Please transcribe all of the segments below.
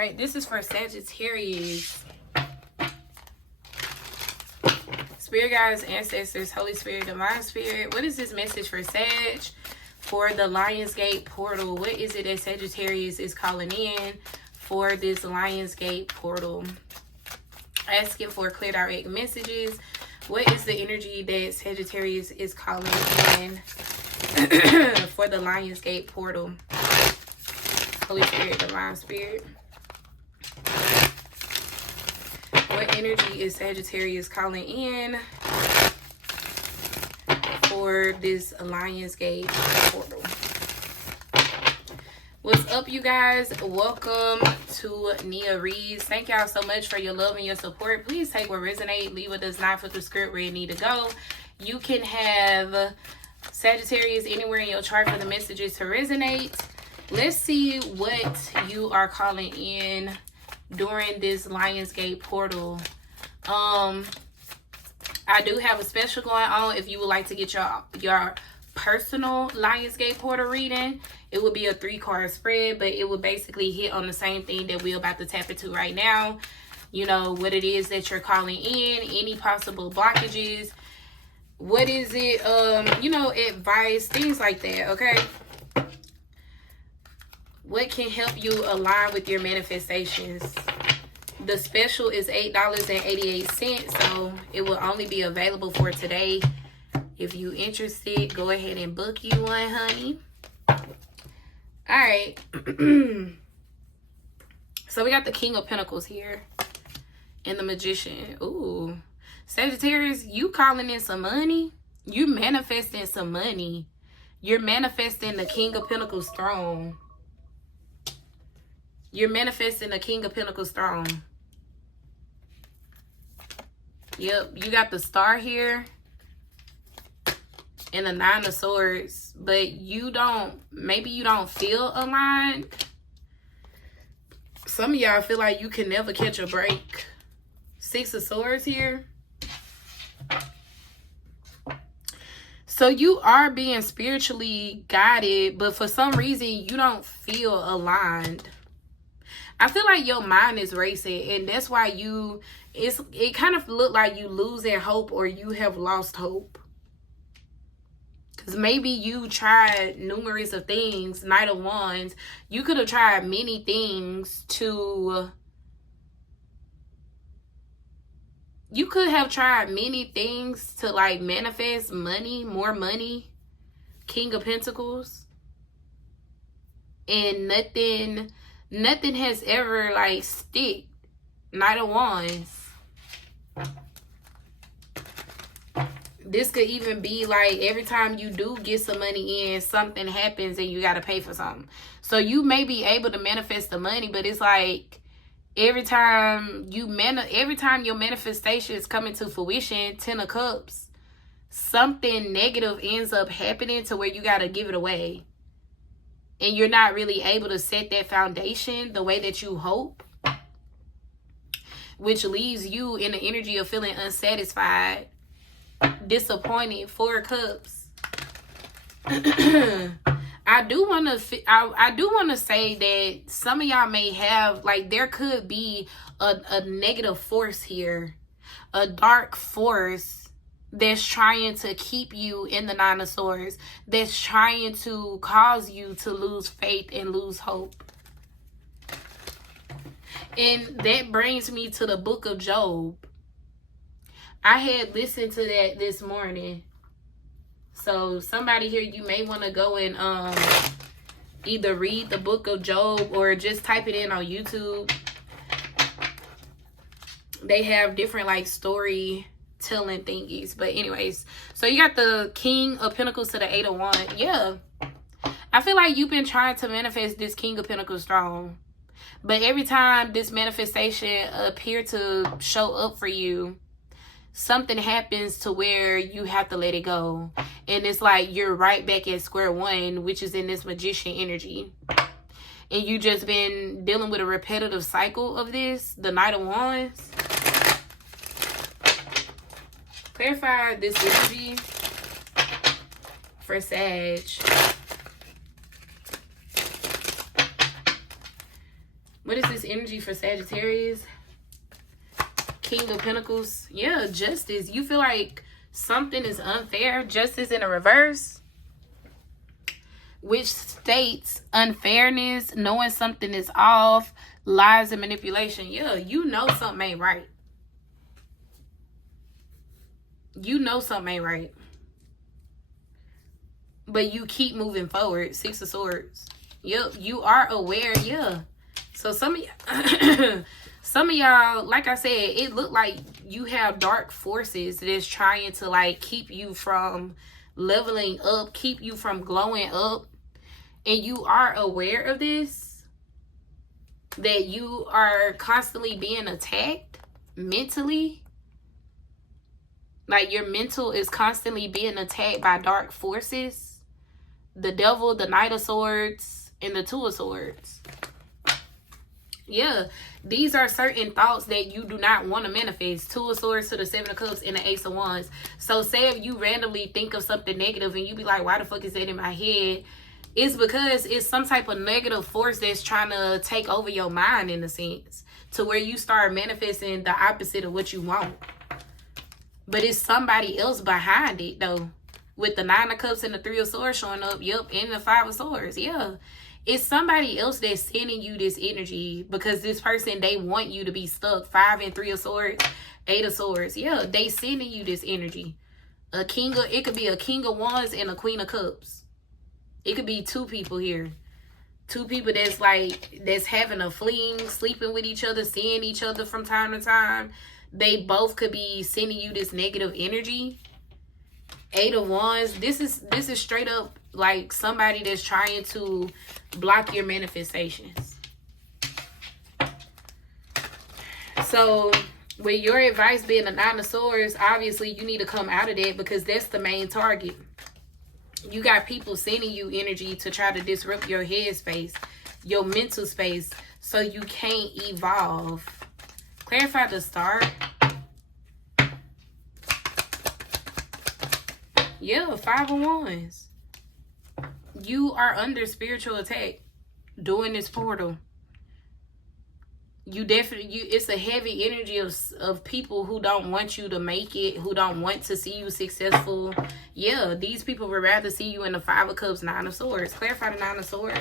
right, this is for Sagittarius. Spirit guides, ancestors, Holy Spirit, Divine Spirit. What is this message for Sag? For the Lionsgate portal. What is it that Sagittarius is calling in for this Lionsgate portal? Asking for clear direct messages. What is the energy that Sagittarius is calling in for the Lionsgate portal? Holy Spirit, Divine Spirit. What energy is Sagittarius calling in for this Lionsgate portal? What's up, you guys? Welcome to Nia Reads. Thank y'all so much for your love and your support. Please take what resonates, leave what does not, put the script where you need to go. You can have Sagittarius anywhere in your chart for the messages to resonate. Let's see what you are calling in during this Lionsgate portal. I do have a special going on. If you would like to get your personal Lionsgate portal reading, it would be a 3-card spread, but it would basically hit on the same thing that we're about to tap into right now. You know, what it is that you're calling in, any possible blockages, what is it, you know, advice, things like that, okay? What can help you align with your manifestations? The special is $8.88, so it will only be available for today. If you're interested, go ahead and book you one, honey. All right. So we got the King of Pentacles here and the Magician. Ooh. Sagittarius, you calling in some money. You manifesting some money. You're manifesting the King of Pentacles throne. You're manifesting the King of Pentacles throne. Yep, you got the Star here and the 9 of Swords, but you don't, maybe you don't feel aligned. Some of y'all feel like you can never catch a break. 6 of Swords here. So you are being spiritually guided, but for some reason you don't feel aligned. I feel like your mind is racing, and that's why it kind of look like you losing hope, or you have lost hope. Because maybe you tried numerous of things. Knight of Wands. You could have tried many things to... You could have tried many things to like manifest money, more money. King of Pentacles. And nothing has ever like stick. Knight of Wands. This could even be like every time you do get some money in, something happens and you got to pay for something. So you may be able to manifest the money, but it's like every time your manifestation is coming to fruition, 10 of Cups, something negative ends up happening to where you got to give it away. And you're not really able to set that foundation the way that you hope, which leaves you in the energy of feeling unsatisfied, disappointed. 4 of Cups. I do want to say that some of y'all may have, like, there could be a negative force here, a dark force that's trying to keep you in the 9 of Swords, that's trying to cause you to lose faith and lose hope. And that brings me to the book of Job. I had listened to that this morning. So somebody here, you may want to go and either read the book of Job or just type it in on YouTube. They have different like story telling thingies. But anyways, so you got the King of Pentacles to the 8 of Wands. Yeah. I feel like you've been trying to manifest this King of Pentacles throne. But every time this manifestation appear to show up for you, something happens to where you have to let it go. And it's like you're right back at square one, which is in this Magician energy. And you just been dealing with a repetitive cycle of this, the Knight of Wands. Clarify this energy for Sag. What is this energy for Sagittarius? King of Pentacles. Yeah, justice. You feel like something is unfair. Justice in a reverse, which states unfairness, knowing something is off, lies and manipulation. Yeah, you know something ain't right. You know something ain't right. But you keep moving forward. Six of Swords. Yep, you are aware. Yeah. So some of y'all, like I said, it looked like you have dark forces that's trying to like keep you from leveling up, keep you from glowing up. And you are aware of this, that you are constantly being attacked mentally. Like your mental is constantly being attacked by dark forces. The Devil, the Knight of Swords, and the Two of Swords. Yeah, these are certain thoughts that you do not want to manifest. Two of Swords to the Seven of Cups and the Ace of Wands. So say if you randomly think of something negative and you be like, why the fuck is that in my head? It's because it's some type of negative force that's trying to take over your mind, in a sense, to where you start manifesting the opposite of what you want. But it's somebody else behind it, though. With the Nine of Cups and the Three of Swords showing up, yep, and the Five of Swords, yeah. It's somebody else that's sending you this energy, because this person, they want you to be stuck. 5 and 3 of Swords, 8 of Swords, yeah, they sending you this energy. It could be a King of Wands and a Queen of Cups. It could be two people here. Two people that's having a fling, sleeping with each other, seeing each other from time to time. They both could be sending you this negative energy. 8 of Wands. This is straight up like somebody that's trying to block your manifestations. So with your advice being a 9 of Swords, obviously you need to come out of that, because that's the main target. You got people sending you energy to try to disrupt your head space, your mental space, so you can't evolve. Clarify the Star. Yeah, 5 of Wands. You are under spiritual attack during this portal. It's a heavy energy of people who don't want you to make it, who don't want to see you successful. Yeah, these people would rather see you in the 5 of Cups, 9 of Swords. Clarify the 9 of Swords.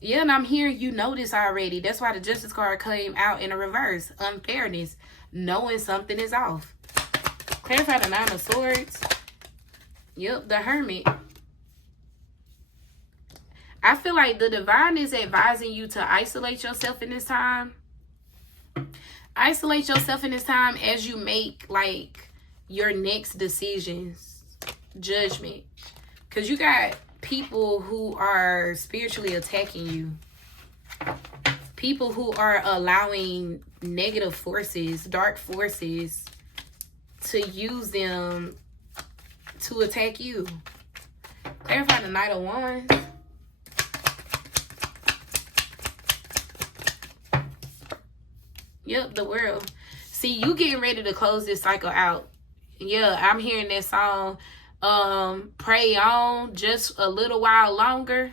Yeah, and I'm hearing you know this already. That's why the Justice card came out in a reverse. Unfairness. Knowing something is off. Clarify the 9 of Swords. Yep, the Hermit. I feel like the Divine is advising you to isolate yourself in this time. Isolate yourself in this time as you make like your next decisions. Judgment. Because you got people who are spiritually attacking you. People who are allowing negative forces, dark forces, to use them to attack you. Clarify the Knight of Wands. Yep, the World. See, you getting ready to close this cycle out. Yeah, I'm hearing that song, Pray On, Just a Little While Longer.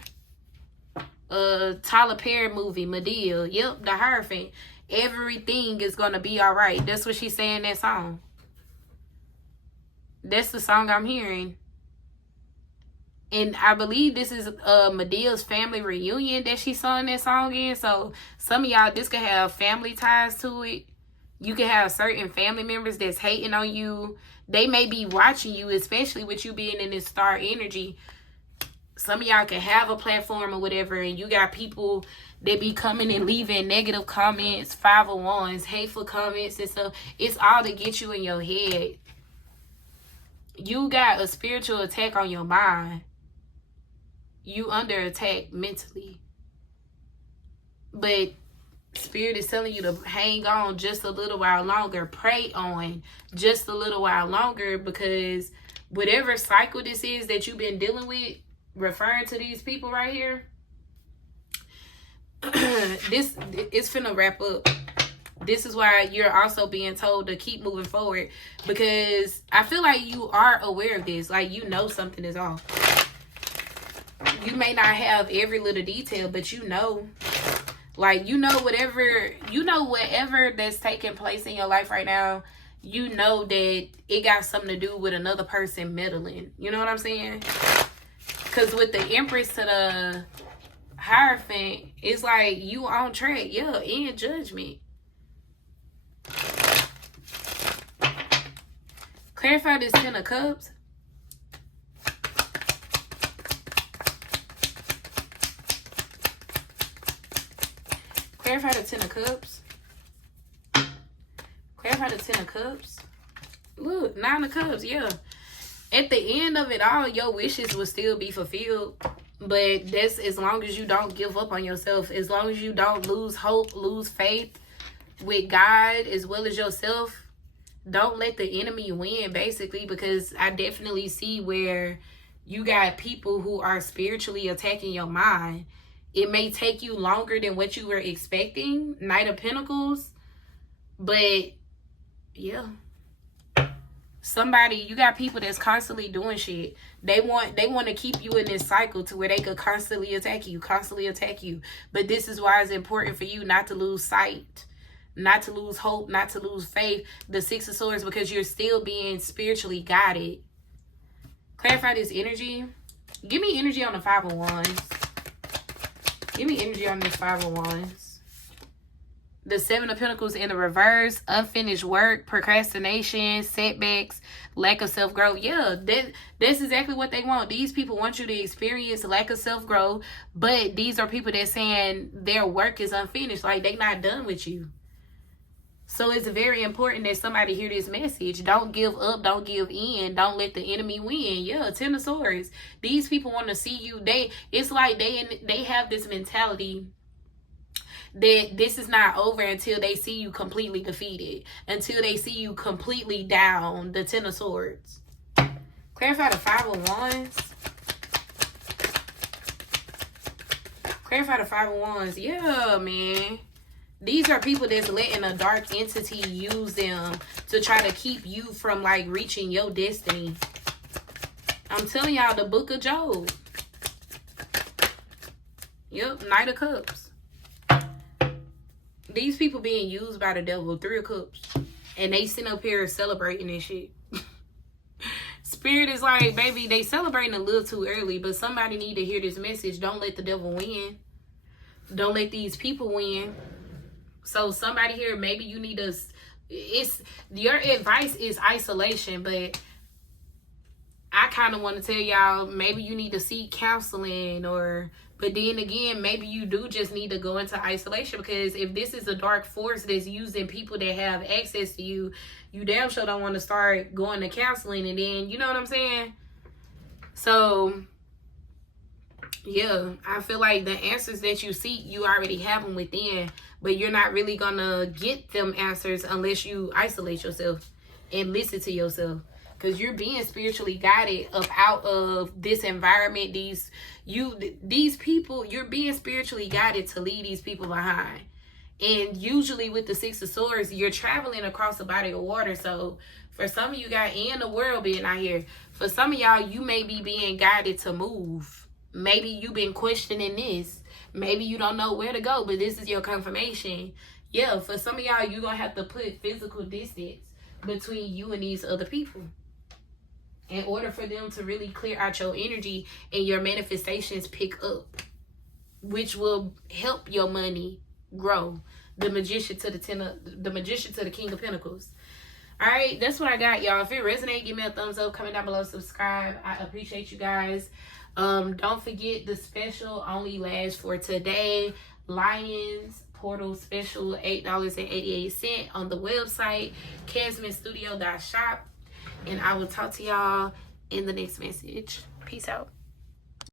Tyler Perry movie, Medea. Yep, the Hierophant. Everything is going to be all right. That's what she's saying in that song. That's the song I'm hearing. And I believe this is Medea's family reunion that she sung that song in. So some of y'all, this could have family ties to it. You can have certain family members that's hating on you. They may be watching you, especially with you being in this star energy. Some of y'all can have a platform or whatever, and you got people that be coming and leaving negative comments, 5 of Wands, hateful comments and stuff. It's all to get you in your head. You got a spiritual attack on your mind. You under attack mentally. But Spirit is telling you to hang on just a little while longer. Pray on just a little while longer, because whatever cycle this is that you've been dealing with, referring to these people right here, this is finna wrap up. This is why you're also being told to keep moving forward, because I feel like you are aware of this. Like, you know something is off. You may not have every little detail, but you know. Like, whatever that's taking place in your life right now, you know that it got something to do with another person meddling. You know what I'm saying? Because with the Empress to the Hierophant, it's like you on track. Yeah, in judgment. Clarify this Ten of Cups. Clarify the Ten of Cups. Clarify the Ten of Cups. Look, Nine of Cups, yeah. At the end of it all, your wishes will still be fulfilled. But that's as long as you don't give up on yourself. As long as you don't lose hope, lose faith with God as well as yourself. Don't let the enemy win, basically. Because I definitely see where you got people who are spiritually attacking your mind. It may take you longer than what you were expecting. Knight of Pentacles. But, yeah. You got people that's constantly doing shit. They want to keep you in this cycle to where they could constantly attack you. But this is why it's important for you not to lose sight. Not to lose hope. Not to lose faith. The Six of Swords, because you're still being spiritually guided. Clarify this energy. Give me energy on the Five of Wands. Give me energy on this Five of Wands. The Seven of Pentacles in the reverse. Unfinished work, procrastination, setbacks, lack of self-growth. Yeah, that's exactly what they want. These people want you to experience lack of self-growth, but these are people that's saying their work is unfinished. Like, they not done with you. So it's very important that somebody hear this message. Don't give up. Don't give in. Don't let the enemy win. Yeah, Ten of Swords. These people want to see you. It's like they have this mentality that this is not over until they see you completely defeated. Until they see you completely down. The Ten of Swords. Clarify the Five of Wands. Clarify the Five of Wands. Yeah, man. These are people that's letting a dark entity use them to try to keep you from, like, reaching your destiny. I'm telling y'all, the Book of Job. Yep, Knight of Cups. These people being used by the devil. Three of Cups. And they sitting up here celebrating this shit. Spirit is like, baby, they celebrating a little too early, but somebody need to hear this message. Don't let the devil win. Don't let these people win. So somebody here, maybe you need to, your advice is isolation, but I kind of want to tell y'all, maybe you need to seek counseling, but then again, maybe you do just need to go into isolation, because if this is a dark force that's using people that have access to you, you damn sure don't want to start going to counseling, and then, you know what I'm saying? So, yeah, I feel like the answers that you seek, you already have them within, but you're not really gonna get them answers unless you isolate yourself and listen to yourself, because you're being spiritually guided up out of this environment. These people, you're being spiritually guided to leave these people behind. And usually with the Six of Swords, you're traveling across a body of water. So for some of you guys, and the world being out here, for some of y'all, you may be being guided to move. Maybe you've been questioning this. Maybe you don't know where to go, but this is your confirmation. Yeah, for some of y'all, you're going to have to put physical distance between you and these other people in order for them to really clear out your energy and your manifestations pick up, which will help your money grow. The Magician to the King of Pentacles. All right, that's what I got, y'all. If it resonates, give me a thumbs up. Comment down below, subscribe. I appreciate you guys. Don't forget, the special only lasts for today. Lions Portal special, $8.88 on the website, CasmanStudio.shop. And I will talk to y'all in the next message. Peace out.